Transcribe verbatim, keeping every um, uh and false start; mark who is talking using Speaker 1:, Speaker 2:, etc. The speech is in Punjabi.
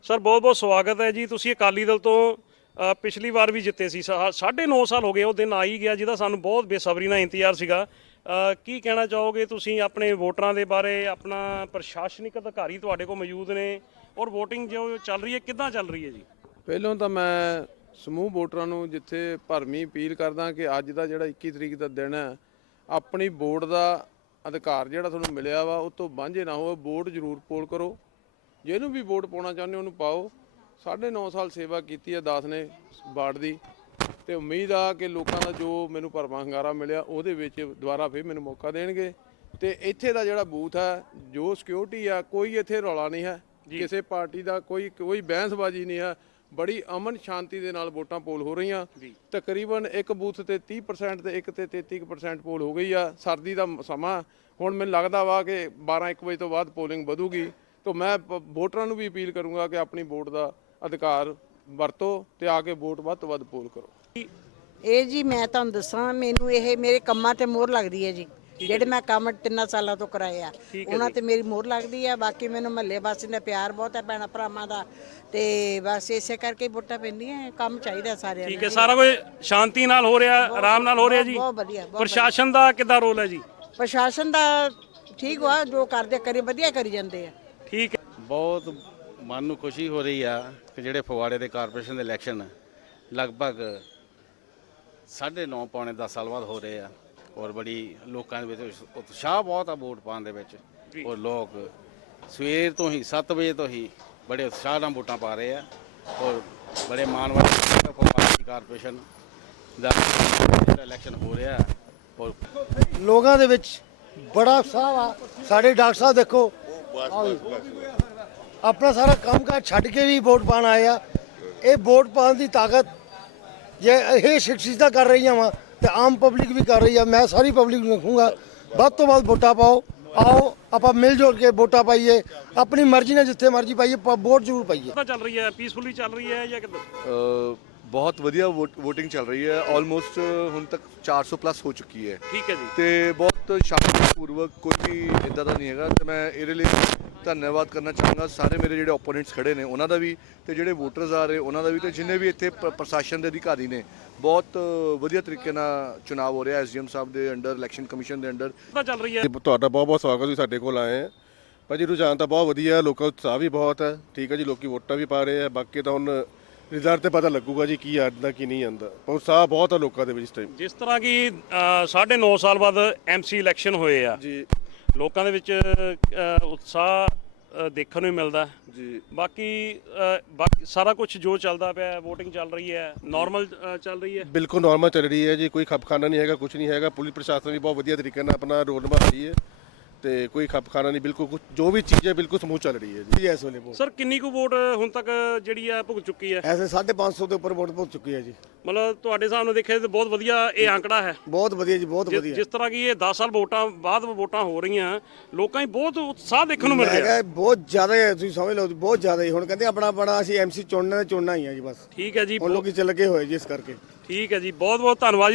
Speaker 1: ਸਰ ਬਹੁਤ ਬਹੁਤ ਸਵਾਗਤ ਹੈ ਜੀ। ਤੁਸੀਂ ਅਕਾਲੀ ਦਲ ਤੋਂ ਅ, ਪਿਛਲੀ ਵਾਰ ਵੀ ਜਿੱਤੇ ਸੀ। ਸਾ- ਸਾਢੇ ਨੌ ਸਾਲ ਹੋ ਗਏ ਉਹ ਦਿਨ ਆ ਹੀ ਗਿਆ ਜਿਹਦਾ ਸਾਨੂੰ ਬਹੁਤ ਬੇਸਬਰੀ ਨਾਲ ਇੰਤਜ਼ਾਰ ਸੀਗਾ। ਅ, ਕੀ ਕਹਿਣਾ ਚਾਹੋਗੇ ਤੁਸੀਂ ਆਪਣੇ ਵੋਟਰਾਂ ਦੇ ਬਾਰੇ? ਆਪਣਾ ਪ੍ਰਸ਼ਾਸਨਿਕ ਅਧਿਕਾਰੀ ਤੁਹਾਡੇ ਕੋਲ ਮੌਜੂਦ ਨੇ ਔਰ VOTING ਜੋ ਚੱਲ ਰਹੀ ਹੈ ਕਿੱਦਾਂ ਚੱਲ ਰਹੀ ਹੈ ਜੀ?
Speaker 2: ਪਹਿਲਾਂ ਤਾਂ ਮੈਂ ਸਮੂਹ ਵੋਟਰਾਂ ਨੂੰ ਜਿੱਥੇ ਭਰਵੀਂ ਅਪੀਲ ਕਰਦਾ ਕਿ ਅੱਜ ਦਾ ਜਿਹੜਾ ਇੱਕੀ ਤਰੀਕ ਦਾ ਦਿਨ ਹੈ, ਆਪਣੀ ਵੋਟ ਦਾ ਅਧਿਕਾਰ ਜਿਹੜਾ ਤੁਹਾਨੂੰ ਮਿਲਿਆ ਵਾ ਉਹ ਤੋਂ ਵਾਂਝੇ ਨਾ ਹੋਵੋ। ਵੋਟ ਜ਼ਰੂਰ ਪੋਲ ਕਰੋ। ਜਿਹਨੂੰ ਵੀ ਵੋਟ ਪਾਉਣਾ ਚਾਹੁੰਦੇ ਉਹਨੂੰ ਪਾਓ। ਸਾਢੇ ਨੌ ਸਾਲ ਸੇਵਾ ਕੀਤੀ ਹੈ ਦਾਸ ਨੇ ਵਾਰਡ ਦੀ, ਤੇ ਉਮੀਦ ਆ ਕਿ ਲੋਕਾਂ ਦਾ ਜੋ ਮੈਨੂੰ ਭਰਵਾਂ ਹੰਗਾਰਾ ਮਿਲਿਆ ਉਹਦੇ ਵਿੱਚ ਦੁਬਾਰਾ ਫਿਰ ਮੈਨੂੰ ਮੌਕਾ ਦੇਣਗੇ। ਤੇ ਇੱਥੇ ਦਾ ਜਿਹੜਾ ਬੂਥ ਹੈ, ਜੋ ਸਿਕਿਉਰਿਟੀ ਆ, ਕੋਈ ਇੱਥੇ ਰੌਲਾ ਨਹੀਂ ਹੈ, ਕਿਸੇ ਪਾਰਟੀ ਦਾ ਕੋਈ ਕੋਈ ਬਹਿਸਬਾਜ਼ੀ ਨਹੀਂ ਹੈ। ਬੜੀ ਅਮਨ ਸ਼ਾਂਤੀ ਦੇ ਨਾਲ ਵੋਟਾਂ ਪੋਲ ਹੋ ਰਹੀਆਂ। ਤਕਰੀਬਨ ਇੱਕ ਬੂਥ ਤੇ ਤੀਹ ਪਰਸੈਂਟ ਤੇ ਇੱਕ ਤੇ ਤੇਤੀ ਪਰਸੈਂਟ ਪੋਲ ਹੋ ਗਈ ਆ। ਸਰਦੀ ਦਾ ਸਮਾਂ, ਹੁਣ ਮੈਨੂੰ ਲੱਗਦਾ ਵਾ ਕਿ ਬਾਰਾਂ ਇੱਕ ਵਜੇ ਤੋਂ ਬਾਅਦ ਪੋਲਿੰਗ ਵਧੂਗੀ। ਤਾਂ ਮੈਂ ਵੋਟਰਾਂ ਨੂੰ ਵੀ ਅਪੀਲ ਕਰੂੰਗਾ ਕਿ ਆਪਣੀ ਵੋਟ ਦਾ ਅਧਿਕਾਰ ਵਰਤੋ ਤੇ ਆ ਕੇ ਵੋਟ ਵੱਧ ਤੋਂ ਵੱਧ ਪੋਲ ਕਰੋ।
Speaker 3: ਇਹ ਜੀ ਮੈਂ ਤੁਹਾਨੂੰ ਦੱਸਾਂ, ਮੈਨੂੰ ਇਹ ਮੇਰੇ ਕੰਮਾਂ ਤੇ ਮੋਹਰ ਲੱਗਦੀ ਹੈ ਜੀ। ਜਿਹੜੇ ਮੈਂ ਕੰਮ ਤਿੰਨਾਂ ਸਾਲਾਂ ਤੋਂ ਕਰਾਏ ਆ ਉਹਨਾਂ ਤੇ ਮੇਰੀ ਮੋਹਰ ਲੱਗਦੀ ਆ। ਬਾਕੀ ਮੈਨੂੰ ਮਹੱਲੇ ਵਾਸੀ ਦਾ ਪਿਆਰ ਬਹੁਤ ਹੈ, ਭੈਣਾਂ ਭਰਾਵਾਂ ਦਾ, ਤੇ ਬਸ ਇਸੇ ਕਰਕੇ ਵੋਟਾਂ ਪੈਂਦੀਆਂ। ਕੰਮ ਚਾਹੀਦਾ ਸਾਰਿਆਂ ਨੂੰ।
Speaker 1: ਠੀਕ ਹੈ, ਸਾਰਾ ਕੁਝ ਸ਼ਾਂਤੀ ਨਾਲ ਹੋ ਰਿਹਾ, ਆਰਾਮ ਨਾਲ ਹੋ ਰਿਹਾ ਜੀ।
Speaker 3: ਬਹੁਤ ਵਧੀਆ। ਬਹੁਤ
Speaker 1: ਪ੍ਰਸ਼ਾਸਨ ਦਾ ਕਿੱਦਾਂ ਰੋਲ ਹੈ ਜੀ?
Speaker 3: ਪ੍ਰਸ਼ਾਸਨ ਦਾ ਠੀਕ ਵਾ, ਜੋ ਕਰਦੇ ਕਰੀ ਵਧੀਆ ਕਰੀ ਜਾਂਦੇ ਆ।
Speaker 1: ਠੀਕ ਹੈ।
Speaker 4: ਬਹੁਤ ਮਨ ਨੂੰ ਖੁਸ਼ੀ ਹੋ ਰਹੀ ਆ ਕਿ ਜਿਹੜੇ ਫਗਵਾੜੇ ਦੇ ਕਾਰਪੋਰੇਸ਼ਨ ਦੇ ਇਲੈਕਸ਼ਨ ਲਗਭਗ ਸਾਢੇ ਨੌ ਪੌਣੇ ਦਸ ਸਾਲ ਬਾਅਦ ਹੋ ਰਹੇ ਆ, ਔਰ ਬੜੀ ਲੋਕਾਂ ਦੇ ਵਿੱਚ ਉਤਸ਼ਾਹ ਬਹੁਤ ਆ ਵੋਟ ਪਾਉਣ ਦੇ ਵਿੱਚ। ਔਰ ਲੋਕ ਸਵੇਰ ਤੋਂ ਹੀ ਸੱਤ ਵਜੇ ਤੋਂ ਹੀ ਬੜੇ ਉਤਸ਼ਾਹ ਨਾਲ ਵੋਟਾਂ ਪਾ ਰਹੇ ਆ, ਔਰ ਬੜੇ ਮਾਣ ਵਾਲੇ ਫਗਵਾੜੇ ਦੀ ਕਾਰਪੋਰੇਸ਼ਨ ਦਾ ਜਿਹੜਾ ਇਲੈਕਸ਼ਨ ਹੋ ਰਿਹਾ। ਔਰ
Speaker 5: ਲੋਕਾਂ ਦੇ ਵਿੱਚ ਬੜਾ ਉਤਸ਼ਾਹ ਆ। ਸਾਡੇ ਡਾਕਟਰ ਸਾਹਿਬ ਦੇਖੋ ਆਪਣਾ ਸਾਰਾ ਕੰਮ ਕਾਜ ਛੱਡ ਕੇ ਵੀ ਵੋਟ ਪਾਉਣ ਆਏ ਆ। ਇਹ ਵੋਟ ਪਾਉਣ ਦੀ ਤਾਕਤ ਜੇ ਇਹ ਸ਼ਖਸੀਅਤਾਂ ਕਰ ਰਹੀਆਂ ਵਾ ਤੇ ਆਮ ਪਬਲਿਕ ਵੀ ਕਰ ਰਹੀ ਆ। ਮੈਂ ਸਾਰੀ ਪਬਲਿਕ ਨੂੰ ਕਹੂੰਗਾ ਵੱਧ ਤੋਂ ਵੱਧ ਵੋਟਾਂ ਪਾਓ। ਆਓ ਆਪਾਂ ਮਿਲ ਜੁਲ ਕੇ ਵੋਟਾਂ ਪਾਈਏ, ਆਪਣੀ ਮਰਜ਼ੀ ਨਾਲ ਜਿੱਥੇ ਮਰਜ਼ੀ ਪਾਈਏ, ਵੋਟ ਜ਼ਰੂਰ ਪਾਈਏ।
Speaker 1: ਕਿੱਦਾਂ ਚੱਲ ਰਹੀ ਹੈ? ਪੀਸਫੁਲੀ ਚੱਲ ਰਹੀ ਹੈ ਜਾਂ ਕਿੱਦਾਂ?
Speaker 6: ਬਹੁਤ ਵਧੀਆ ਵੋਟਿੰਗ ਚੱਲ ਰਹੀ ਹੈ। ਆਲਮੋਸਟ ਹੁਣ ਤੱਕ ਚਾਰ ਸੌ ਪਲੱਸ ਹੋ ਚੁੱਕੀ ਹੈ।
Speaker 1: ਠੀਕ ਹੈ ਜੀ।
Speaker 6: ਤੇ ਬਹੁਤ ਸ਼ਾਂਤੀਪੂਰਵਕ, ਕੋਈ ਵੀ ਇਦਾਂ ਦਾ ਨਹੀਂ ਹੈਗਾ। ਤੇ ਮੈਂ ਇਹਦੇ ਲਈ ਧੰਨਵਾਦ ਕਰਨਾ ਚਾਹਾਂਗਾ ਸਾਰੇ ਮੇਰੇ ਜਿਹੜੇ ਓਪੋਨੈਂਟਸ ਖੜੇ ਨੇ ਉਹਨਾਂ ਦਾ ਵੀ, ਤੇ ਜਿਹੜੇ ਵੋਟਰਸ ਆ ਰਹੇ ਉਹਨਾਂ ਦਾ ਵੀ, ਤੇ ਜਿੰਨੇ ਵੀ ਇੱਥੇ ਪ੍ਰਸ਼ਾਸਨ ਦੇ ਅਧਿਕਾਰੀ ਨੇ। ਬਹੁਤ ਵਧੀਆ ਤਰੀਕੇ ਨਾਲ ਚੁਣਾਵ ਹੋ ਰਿਹਾ ਐਸਡੀਐਮ ਸਾਹਿਬ ਦੇ ਅੰਡਰ, ਇਲੈਕਸ਼ਨ ਕਮਿਸ਼ਨ ਦੇ ਅੰਡਰ।
Speaker 1: ਕਿੱਦਾਂ ਚੱਲ ਰਹੀ ਹੈ?
Speaker 7: ਤੁਹਾਡਾ ਬਹੁਤ ਬਹੁਤ ਸਵਾਗਤ ਜੀ, ਸਾਡੇ ਕੋਲ ਆਏ ਆ ਭਾਜੀ। ਰੁਝਾਨ ਤਾਂ ਬਹੁਤ ਵਧੀਆ, ਲੋਕਾਂ ਦਾ ਉਤਸ਼ਾਹ ਵੀ ਬਹੁਤ ਹੈ। ਠੀਕ ਹੈ ਜੀ, ਲੋਕੀ ਵੋਟਾਂ ਵੀ ਪਾ ਰਹੇ ਆ। ਬਾਕੀ ਤਾਂ ਹੁਣ ਰਿਜ਼ਲਟ ਤੇ ਪਤਾ ਲੱਗੂਗਾ ਜੀ ਕੀ ਆਉਂਦਾ ਕੀ ਨਹੀਂ ਆਉਂਦਾ। ਪਰ ਉਤਸ਼ਾਹ ਬਹੁਤ ਆ ਲੋਕਾਂ ਦੇ ਵਿੱਚ ਇਸ ਟਾਈਮ।
Speaker 1: ਜਿਸ ਤਰ੍ਹਾਂ ਕਿ ਅ, ਸਾਢੇ ਨੌ ਸਾਲ ਬਾਅਦ ਐਮਸੀ ਇਲੈਕਸ਼ਨ ਹੋਏ ਆ
Speaker 6: ਜੀ
Speaker 1: ਲੋਕਾਂ ਦੇ ਵਿੱਚ ਅ, ਉਤਸ਼ਾਹ ਅ, ਦੇਖਣ ਨੂੰ ਮਿਲਦਾ
Speaker 6: ਜੀ।
Speaker 1: ਬਾਕੀ ਅ, ਬਾਕੀ ਸਾਰਾ ਕੁਝ ਜੋ ਚੱਲਦਾ ਪਿਆ, VOTING ਚੱਲ ਰਹੀ ਹੈ, ਨਾਰਮਲ ਚੱਲ ਰਹੀ ਹੈ।
Speaker 7: ਬਿਲਕੁਲ ਨਾਰਮਲ ਚੱਲ ਰਹੀ ਹੈ ਜੀ, ਕੋਈ ਖਪਖਾਨਾ ਨਹੀਂ ਹੈਗਾ, ਕੁਝ ਨਹੀਂ ਹੈਗਾ। ਪੁਲਿਸ ਪ੍ਰਸ਼ਾਸਨ ਵੀ ਬਹੁਤ ਵਧੀਆ ਤਰੀਕੇ ਨਾਲ ਆਪਣਾ ਰੋਲ ਨਿਭਾ ਰਹੀ ਹੈ, ਤੇ ਕੋਈ ਖਪਖਾਨਾ ਨਹੀਂ। ਬਿਲਕੁਲ ਕੁਛ ਜੋ ਵੀ ਚੀਜ਼ ਹੈ ਬਿਲਕੁਲ ਸਮੂਹ ਚੱਲ ਰਹੀ ਹੈ ਜੀ।
Speaker 5: ਇਸ ਵੇਲੇ ਵੋਟ
Speaker 1: ਸਰ ਕਿੰਨੀ ਕੁ ਵੋਟ ਹੁਣ ਤੱਕ ਜਿਹੜੀ ਹੈ ਭੁਗ ਚੁੱਕੀ ਹੈ?
Speaker 5: ਐਸੇ ਸਾਢੇ ਪੰਜ ਸੌ ਦੇ ਉੱਪਰ ਵੋਟ ਪਹੁੰਚ ਚੁੱਕੀ ਹੈ ਜੀ।
Speaker 1: ਮਤਲਬ ਤੁਹਾਡੇ ਹਿਸਾਬ ਨਾਲ ਦੇਖਿਆ ਤਾਂ ਬਹੁਤ ਵਧੀਆ ਇਹ ਆંકੜਾ ਹੈ।
Speaker 5: ਬਹੁਤ ਵਧੀਆ ਜੀ, ਬਹੁਤ
Speaker 1: ਜਿਸ-
Speaker 5: ਵਧੀਆ।
Speaker 1: ਜਿਸ ਤਰ੍ਹਾਂ ਕਿ ਇਹ ਦਸ ਸਾਲ ਵੋਟਾਂ ਬਾਅਦ ਵੋਟਾਂ ਹੋ ਰਹੀਆਂ, ਲੋਕਾਂ 'ਚ ਬਹੁਤ ਉਤਸ਼ਾਹ ਦੇਖਣ ਨੂੰ ਮਿਲ
Speaker 5: ਮੈਂ
Speaker 1: ਰਿਹਾ।
Speaker 5: ਕਿਹਾ ਬਹੁਤ ਜ਼ਿਆਦਾ ਹੈ, ਤੁਸੀਂ ਸਮਝ ਲਓ ਬਹੁਤ ਜ਼ਿਆਦਾ ਹੀ। ਹੁਣ ਕਹਿੰਦੇ ਆਪਣਾ ਬੜਾ ਅਸੀਂ ਐਮਸੀ ਚੁਣਨਾ ਚੁਣਨਾ ਹੀ ਆ ਜੀ ਬਸ।
Speaker 1: ਠੀਕ ਹੈ ਜੀ,
Speaker 5: ਹੁਣ ਲੋਕੀ ਚ ਲੱਗੇ ਹੋਏ ਜੀ ਇਸ ਕਰਕੇ।
Speaker 1: ਠੀਕ ਹੈ ਜੀ, ਬਹੁਤ ਬਹੁਤ ਧੰਨਵਾਦ ਜੀ।